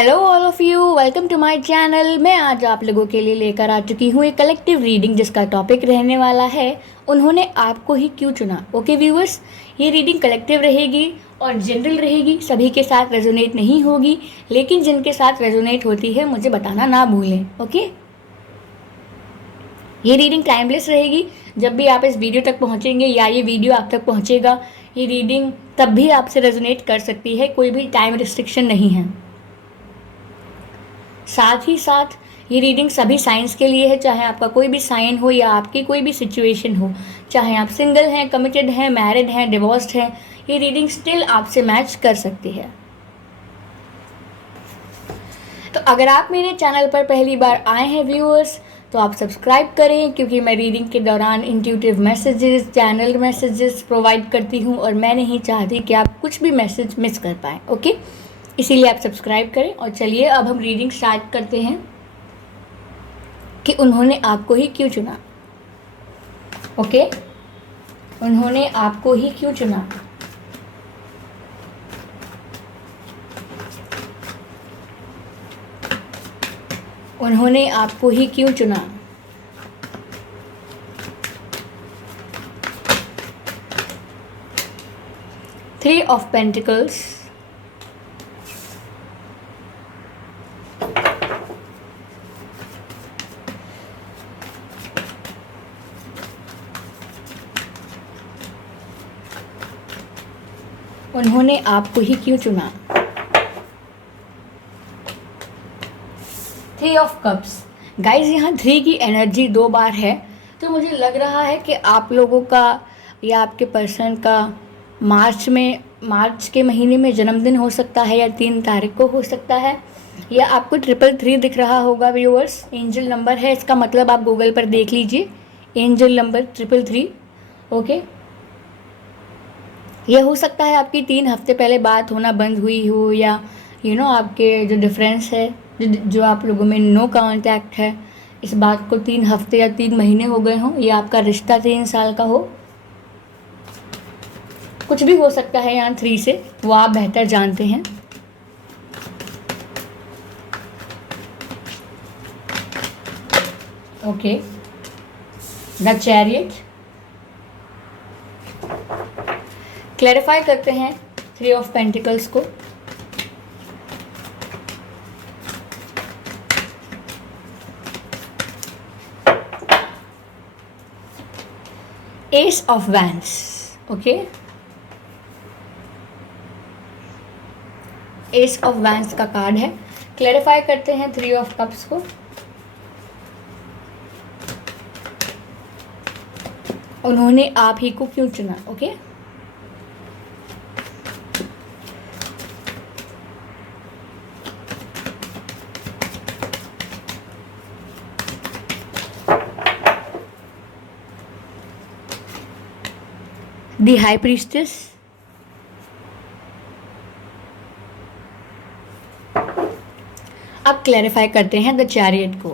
Hello all of you, welcome to my channel. मैं आज आप लोगों के लिए लेकर आ चुकी हूँ एक कलेक्टिव रीडिंग जिसका टॉपिक रहने वाला है उन्होंने आपको ही क्यों चुना। ओके व्यूअर्स, ये रीडिंग कलेक्टिव रहेगी और जनरल रहेगी, सभी के साथ रेजोनेट नहीं होगी, लेकिन जिनके साथ रेजोनेट होती है मुझे बताना ना भूलें। ओके, ये रीडिंग टाइमलेस रहेगी। जब भी आप इस वीडियो तक पहुँचेंगे या ये वीडियो आप तक पहुँचेगा, ये रीडिंग तब भी आपसे रेजोनेट कर सकती है, कोई भी टाइम रिस्ट्रिक्शन नहीं है। साथ ही साथ ये रीडिंग सभी साइंस के लिए है, चाहे आपका कोई भी साइन हो या आपकी कोई भी सिचुएशन हो, चाहे आप सिंगल हैं, कमिटेड हैं, मैरिड हैं, डिवोर्स्ड हैं, ये रीडिंग स्टिल आपसे मैच कर सकती है। तो अगर आप मेरे चैनल पर पहली बार आए हैं व्यूअर्स, तो आप सब्सक्राइब करें, क्योंकि मैं रीडिंग के दौरान intuitive messages, channel messages provide करती हूँ और मैं नहीं चाहती कि आप कुछ भी मैसेज मिस कर पाएँ। ओके, इसीलिए आप सब्सक्राइब करें। और चलिए अब हम रीडिंग स्टार्ट करते हैं कि उन्होंने आपको ही क्यों चुना। ओके, उन्होंने आपको ही क्यों चुना। उन्होंने आपको ही क्यों चुना। थ्री ऑफ पेंटिकल्स, उन्होंने आपको ही क्यों चुना। Three of cups. गाइज, यहाँ थ्री की एनर्जी दो बार है, तो मुझे लग रहा है कि आप लोगों का या आपके पर्सन का मार्च के महीने में जन्मदिन हो सकता है, या 3 तारीख को हो सकता है, या आपको 333 दिख रहा होगा व्यूअर्स। एंजल नंबर है, इसका मतलब आप गूगल पर देख लीजिए, एंजल नंबर 333। ओके, यह हो सकता है आपकी 3 हफ्ते पहले बात होना बंद हुई हो, या आपके जो डिफरेंस है, जो आप लोगों में नो कांटेक्ट है, इस बात को 3 हफ्ते या 3 महीने हो गए हों, या आपका रिश्ता 3 साल का हो, कुछ भी हो सकता है यहाँ 3 से, वो आप बेहतर जानते हैं। Okay, the chariot. क्लैरिफाई करते हैं 3 ऑफ पेंटिकल्स को। S of wands. Okay, S of wands का कार्ड है। क्लैरिफाई करते हैं 3 ऑफ कप्स को। उन्होंने आप ही को क्यों चुना। ओके, दी हाई प्रीस्टेस। अब क्लैरिफाई करते हैं द चैरियट को।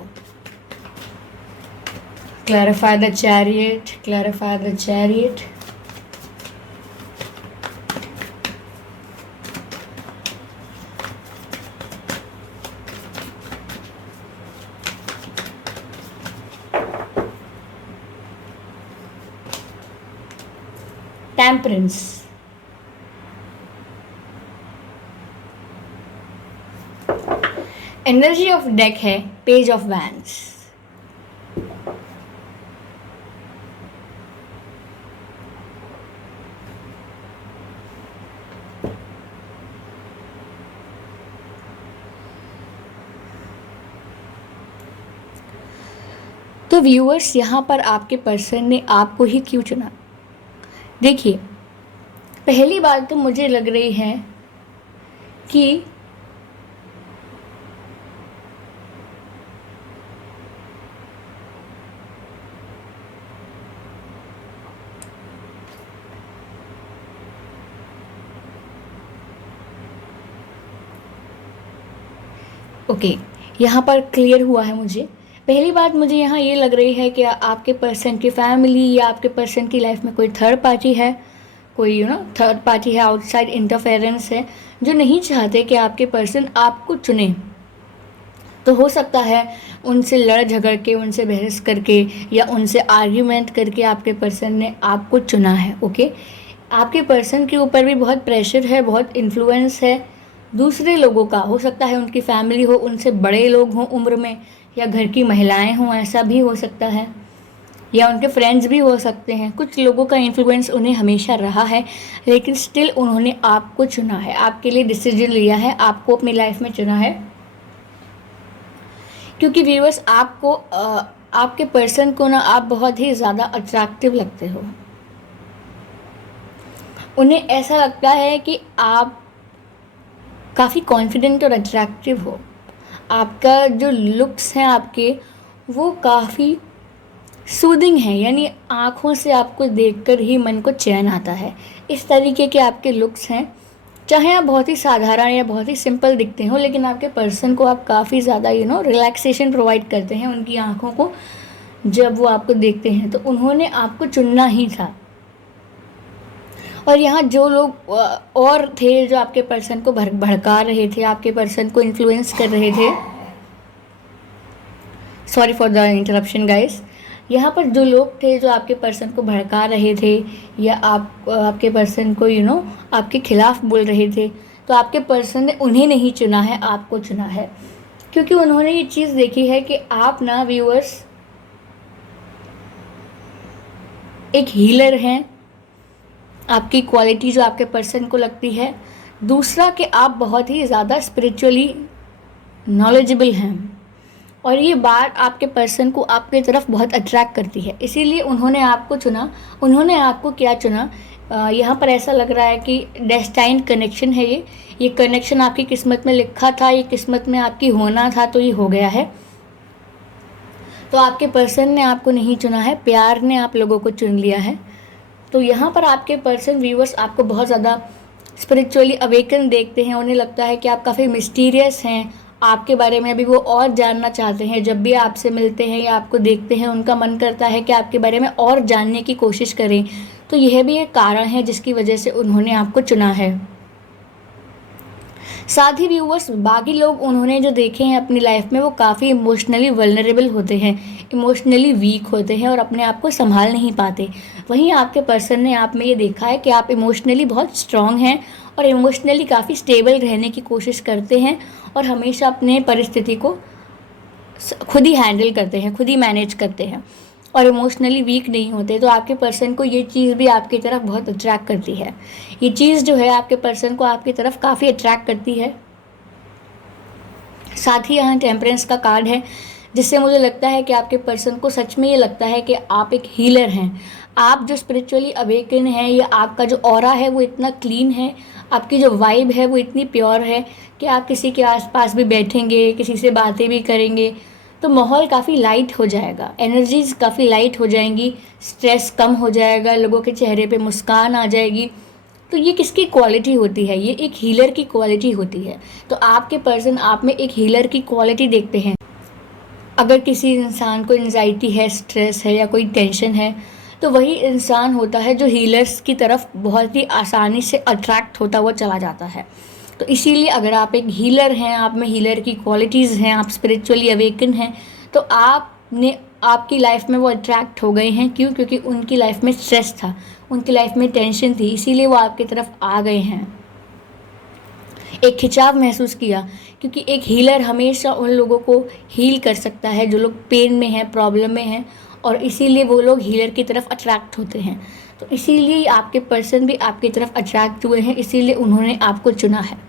Clarify the chariot, clarify the chariot. Temperance. Energy of deck है पेज ऑफ वैंड्स। तो व्यूअर्स, यहाँ पर आपके पर्सन ने आपको ही क्यों चुना। देखिए, पहली बात तो मुझे लग रही है कि ओके, यहाँ पर क्लियर हुआ है मुझे। पहली बात मुझे यहाँ ये लग रही है कि आपके पर्सन की फैमिली या आपके पर्सन की लाइफ में कोई थर्ड पार्टी है, कोई थर्ड पार्टी है, आउटसाइड इंटरफेरेंस है, जो नहीं चाहते कि आपके पर्सन आपको चुने। तो हो सकता है उनसे लड़ झगड़ के, उनसे बहस करके या उनसे आर्ग्यूमेंट करके आपके पर्सन ने आपको चुना है। ओके, आपके पर्सन के ऊपर भी बहुत प्रेशर है, बहुत इन्फ्लुएंस है दूसरे लोगों का। हो सकता है उनकी फैमिली हो, उनसे बड़े लोग हों उम्र में, या घर की महिलाएं हों, ऐसा भी हो सकता है, या उनके फ्रेंड्स भी हो सकते हैं। कुछ लोगों का इन्फ्लुएंस उन्हें हमेशा रहा है, लेकिन स्टिल उन्होंने आपको चुना है, आपके लिए डिसीजन लिया है, आपको अपनी लाइफ में चुना है। क्योंकि व्यूअर्स, आपको आपके पर्सन को ना आप बहुत ही ज़्यादा अट्रैक्टिव लगते हो। उन्हें ऐसा लगता है कि आप काफ़ी कॉन्फिडेंट और अट्रैक्टिव हो। आपका जो लुक्स हैं आपके, वो काफ़ी सूदिंग है, यानी आँखों से आपको देखकर ही मन को चैन आता है। इस तरीके के आपके लुक्स हैं। चाहे आप बहुत ही साधारण या बहुत ही सिंपल दिखते हो, लेकिन आपके पर्सन को आप काफ़ी ज़्यादा रिलैक्सेशन प्रोवाइड करते हैं उनकी आँखों को। जब वो आपको देखते हैं तो उन्होंने आपको चुनना ही था। और यहाँ जो लोग और थे जो आपके पर्सन को भड़का रहे थे, आपके पर्सन को इन्फ्लुएंस कर रहे थे, sorry for the interruption guys, यहाँ पर जो लोग थे जो आपके पर्सन को भड़का रहे थे या आपके पर्सन को आपके खिलाफ बोल रहे थे, तो आपके पर्सन ने उन्हें नहीं चुना है, आपको चुना है। क्योंकि उन्होंने ये चीज़ देखी है कि आप ना व्यूअर्स एक हीलर हैं। आपकी क्वालिटी जो आपके पर्सन को लगती है, दूसरा कि आप बहुत ही ज़्यादा स्पिरिचुअली नॉलेजेबल हैं, और ये बात आपके पर्सन को आपकी तरफ बहुत अट्रैक्ट करती है, इसीलिए उन्होंने आपको चुना। उन्होंने आपको क्या चुना, यहाँ पर ऐसा लग रहा है कि डेस्टाइन कनेक्शन है ये कनेक्शन आपकी किस्मत में लिखा था, ये किस्मत में आपकी होना था, तो ये हो गया है। तो आपके पर्सन ने आपको नहीं चुना है, प्यार ने आप लोगों को चुन लिया है। तो यहाँ पर आपके पर्सन व्यूअर्स आपको बहुत ज़्यादा स्पिरिचुअली अवेकन देखते हैं। उन्हें लगता है कि आप काफ़ी मिस्टीरियस हैं, आपके बारे में अभी वो और जानना चाहते हैं। जब भी आपसे मिलते हैं या आपको देखते हैं, उनका मन करता है कि आपके बारे में और जानने की कोशिश करें। तो यह भी एक कारण है जिसकी वजह से उन्होंने आपको चुना है। साथ ही व्यूअर्स, बाकी लोग उन्होंने जो देखे हैं अपनी लाइफ में, वो काफ़ी इमोशनली वल्नरेबल होते हैं, इमोशनली वीक होते हैं और अपने आप को संभाल नहीं पाते। वहीं आपके पर्सन ने आप में ये देखा है कि आप इमोशनली बहुत स्ट्रॉन्ग हैं और इमोशनली काफ़ी स्टेबल रहने की कोशिश करते हैं और हमेशा अपने परिस्थिति को खुद ही हैंडल करते हैं, खुद ही मैनेज करते हैं और इमोशनली वीक नहीं होते। तो आपके पर्सन को ये चीज़ भी आपकी तरफ बहुत अट्रैक्ट करती है। ये चीज़ जो है आपके पर्सन को आपकी तरफ काफ़ी अट्रैक्ट करती है। साथ ही यहाँ टेम्परेंस का कार्ड है, जिससे मुझे लगता है कि आपके पर्सन को सच में ये लगता है कि आप एक हीलर हैं। आप जो स्पिरिचुअली अवेकन हैं, या आपका जो ऑरा है वो इतना क्लीन है, आपकी जो वाइब है वो इतनी प्योर है कि आप किसी के आसपास भी बैठेंगे, किसी से बातें भी करेंगे तो माहौल काफ़ी लाइट हो जाएगा, एनर्जीज काफ़ी लाइट हो जाएंगी, स्ट्रेस कम हो जाएगा, लोगों के चेहरे पे मुस्कान आ जाएगी। तो ये किसकी क्वालिटी होती है? ये एक हीलर की क्वालिटी होती है। तो आपके पर्सन आप में एक हीलर की क्वालिटी देखते हैं। अगर किसी इंसान को एंजाइटी है, स्ट्रेस है या कोई टेंशन है, तो वही इंसान होता है जो हीलर्स की तरफ बहुत ही आसानी से अट्रैक्ट होता हुआ चला जाता है। तो इसीलिए अगर आप एक हीलर हैं, आप में हीलर की क्वालिटीज़ हैं, आप स्पिरिचुअली अवेकन हैं, तो आपकी लाइफ में वो अट्रैक्ट हो गए हैं। क्यों? क्योंकि उनकी लाइफ में स्ट्रेस था, उनकी लाइफ में टेंशन थी, इसीलिए वो आपकी तरफ आ गए हैं। एक खिंचाव महसूस किया, क्योंकि एक हीलर हमेशा उन लोगों को हील कर सकता है जो लोग पेन में हैं, प्रॉब्लम में हैं, और इसीलिए वो लोग हीलर की तरफ अट्रैक्ट होते हैं। तो इसीलिए आपके पर्सन भी आपकी तरफ अट्रैक्ट हुए हैं, इसीलिए उन्होंने आपको चुना है।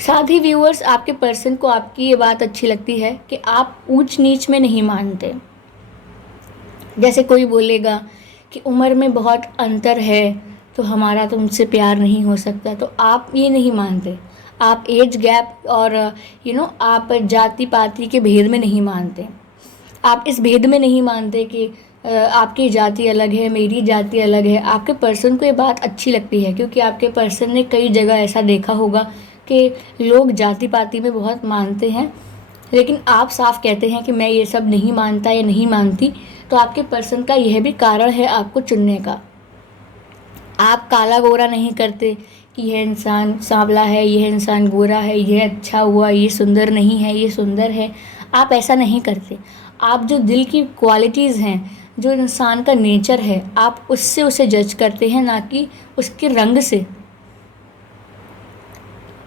साथ ही व्यूअर्स, आपके पर्सन को आपकी ये बात अच्छी लगती है कि आप ऊंच नीच में नहीं मानते। जैसे कोई बोलेगा कि उम्र में बहुत अंतर है तो हमारा तुमसे प्यार नहीं हो सकता, तो आप ये नहीं मानते। आप एज गैप और आप जाति पाति के भेद में नहीं मानते। आप इस भेद में नहीं मानते कि आपकी जाति अलग है, मेरी जाति अलग है। आपके पर्सन को ये बात अच्छी लगती है, क्योंकि आपके पर्सन ने कई जगह ऐसा देखा होगा कि लोग जाति पाति में बहुत मानते हैं, लेकिन आप साफ कहते हैं कि मैं ये सब नहीं मानता या नहीं मानती। तो आपके पर्सन का यह भी कारण है आपको चुनने का। आप काला गोरा नहीं करते कि यह इंसान सांवला है, यह इंसान गोरा है, यह अच्छा हुआ, ये सुंदर नहीं है, ये सुंदर है। आप ऐसा नहीं करते। आप जो दिल की क्वालिटीज़ हैं, जो इंसान का नेचर है, आप उससे उसे जज करते हैं, ना कि उसके रंग से।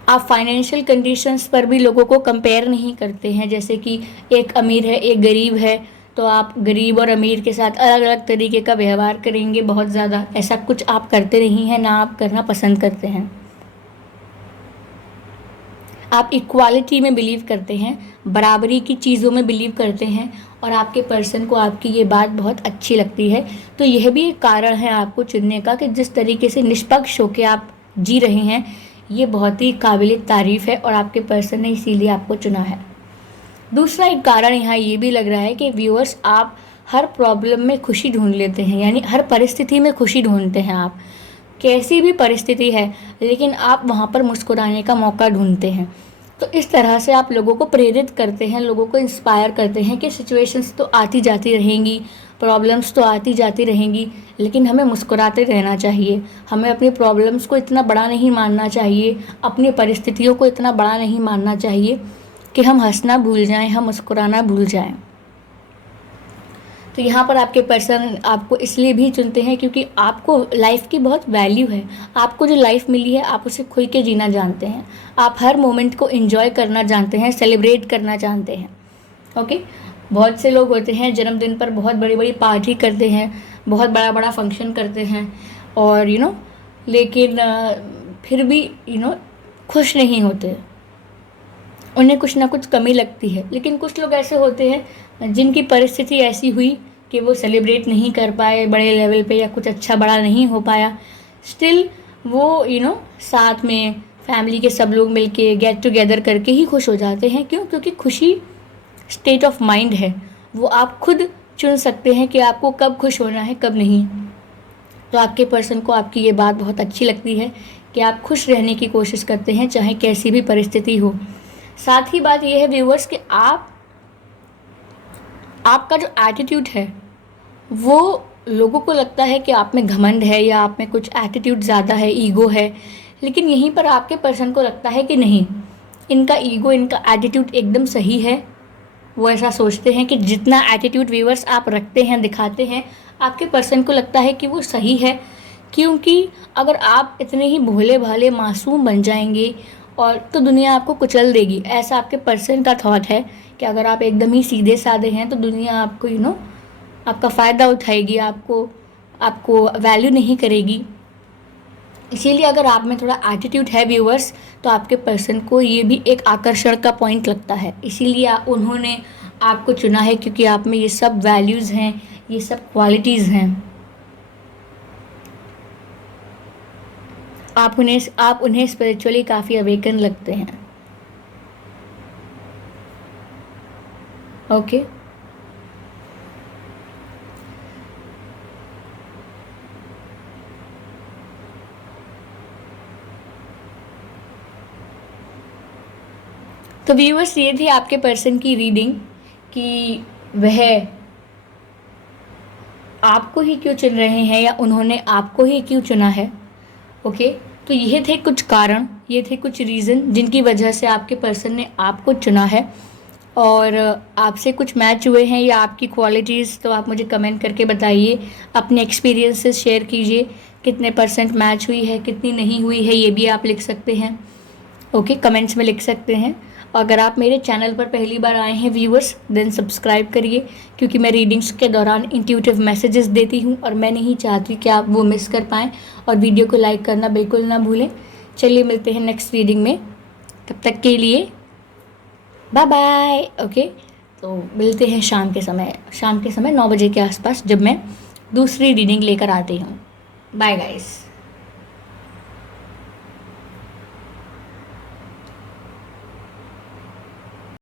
आप फाइनेंशियल कंडीशंस पर भी लोगों को कंपेयर नहीं करते हैं, जैसे कि एक अमीर है, एक गरीब है, तो आप गरीब और अमीर के साथ अलग अलग तरीके का व्यवहार करेंगे बहुत ज़्यादा। ऐसा कुछ आप करते नहीं हैं, ना आप करना पसंद करते हैं। आप इक्वालिटी में बिलीव करते हैं, बराबरी की चीज़ों में बिलीव करते हैं, और आपके पर्सन को आपकी ये बात बहुत अच्छी लगती है। तो यह भी एक कारण है आपको चुनने का कि जिस तरीके से निष्पक्ष होकर आप जी रहे हैं, ये बहुत ही काबिल तारीफ़ है, और आपके पर्सन ने इसीलिए आपको चुना है। दूसरा एक कारण यहाँ ये भी लग रहा है कि व्यूअर्स, आप हर प्रॉब्लम में खुशी ढूंढ लेते हैं, यानी हर परिस्थिति में खुशी ढूंढते हैं। आप कैसी भी परिस्थिति है, लेकिन आप वहाँ पर मुस्कुराने का मौका ढूंढते हैं। तो इस तरह से आप लोगों को प्रेरित करते हैं, लोगों को इंस्पायर करते हैं कि सिचुएशंस तो आती जाती रहेंगी, प्रॉब्लम्स तो आती जाती रहेंगी, लेकिन हमें मुस्कुराते रहना चाहिए। हमें अपनी प्रॉब्लम्स को इतना बड़ा नहीं मानना चाहिए, अपनी परिस्थितियों को इतना बड़ा नहीं मानना चाहिए कि हम हंसना भूल जाएं, हम मुस्कुराना भूल जाएं। तो यहाँ पर आपके पर्सन आपको इसलिए भी चुनते हैं क्योंकि आपको लाइफ की बहुत वैल्यू है। आपको जो लाइफ मिली है, आप उसे खुल के जीना जानते हैं। आप हर मोमेंट को एंजॉय करना जानते हैं, सेलिब्रेट करना जानते हैं। ओके, बहुत से लोग होते हैं जन्मदिन पर बहुत बड़ी बड़ी पार्टी करते हैं, बहुत बड़ा बड़ा फंक्शन करते हैं, और लेकिन फिर भी खुश नहीं होते। उन्हें कुछ ना कुछ कमी लगती है। लेकिन कुछ लोग ऐसे होते हैं जिनकी परिस्थिति ऐसी हुई कि वो सेलिब्रेट नहीं कर पाए बड़े लेवल पे, या कुछ अच्छा बड़ा नहीं हो पाया, स्टिल वो साथ में फैमिली के सब लोग मिलके गेट टुगेदर करके ही खुश हो जाते हैं। क्यों? क्योंकि खुशी स्टेट ऑफ माइंड है। वो आप खुद चुन सकते हैं कि आपको कब खुश होना है, कब नहीं। तो आपके पर्सन को आपकी ये बात बहुत अच्छी लगती है कि आप खुश रहने की कोशिश करते हैं, चाहे कैसी भी परिस्थिति हो। साथ ही बात यह है व्यूअर्स कि आपका जो एटीट्यूड है, वो लोगों को लगता है कि आप में घमंड है, या आप में कुछ एटीट्यूड ज़्यादा है, ईगो है। लेकिन यहीं पर आपके पर्सन को लगता है कि नहीं, इनका ईगो, इनका एटीट्यूड एकदम सही है। वो ऐसा सोचते हैं कि जितना एटीट्यूड व्यूअर्स आप रखते हैं, दिखाते हैं, आपके पर्सन को लगता है कि वो सही है। क्योंकि अगर आप इतने ही भोले भाले मासूम बन जाएंगे और तो दुनिया आपको कुचल देगी। ऐसा आपके पर्सन का थॉट है कि अगर आप एकदम ही सीधे साधे हैं तो दुनिया आपको आपका फ़ायदा उठाएगी, आपको वैल्यू नहीं करेगी। इसीलिए अगर आप में थोड़ा एटीट्यूड है व्यूअर्स, तो आपके पर्सन को ये भी एक आकर्षण का पॉइंट लगता है। इसीलिए उन्होंने आपको चुना है, क्योंकि आप में ये सब वैल्यूज़ हैं, ये सब क्वालिटीज़ हैं। आप उन्हें स्पिरिचुअली काफ़ी अवेकन लगते हैं। ओके, तो व्यूअर्स, ये थी आपके पर्सन की रीडिंग कि वह आपको ही क्यों चुन रहे हैं, या उन्होंने आपको ही क्यों चुना है। ओके, तो ये थे कुछ कारण, ये थे कुछ रीज़न जिनकी वजह से आपके पर्सन ने आपको चुना है। और आपसे कुछ मैच हुए हैं या आपकी क्वालिटीज़, तो आप मुझे कमेंट करके बताइए, अपने एक्सपीरियंसेस शेयर कीजिए, कितने % मैच हुई है, कितनी नहीं हुई है, ये भी आप लिख सकते हैं। ओके, कमेंट्स में लिख सकते हैं। अगर आप मेरे चैनल पर पहली बार आए हैं व्यूअर्स, देन सब्सक्राइब करिए, क्योंकि मैं रीडिंग्स के दौरान इंट्यूटिव मैसेजेस देती हूँ और मैं नहीं चाहती कि आप वो मिस कर पाएँ। और वीडियो को लाइक करना बिल्कुल ना भूलें। चलिए मिलते हैं नेक्स्ट रीडिंग में, तब तक के लिए बाय बाय। ओके, तो मिलते हैं शाम के समय 9 बजे के आसपास, जब मैं दूसरी रीडिंग लेकर आती हूँ। Bye guys.